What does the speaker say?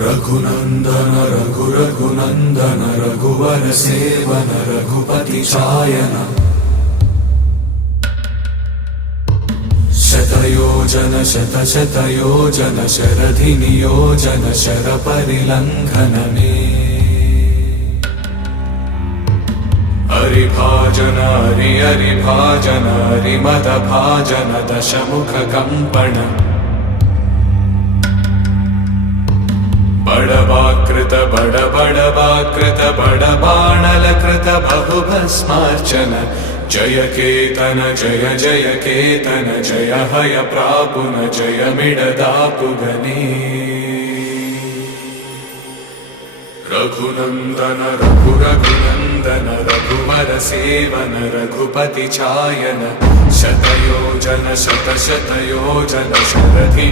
रघुनंदन रघुनंदन रघुवर seven Raghupati चायन शतयोजन शतयोजन शरधि नियोजन sir परिलंघन में हरिभाजन हरिभाजन हरिमद भाजन दशमुख कंपन बड़वाकृत बड़वाकृत बड़बाणलकृत बहुभस्मार्चन जय केतन जय जय केतन जय हय प्रापुन जय मिडदापुगने रघुनंदन रघुनंदन रघुवर सेवन रघुपति चायन शतयोजन शतयोजन शरधि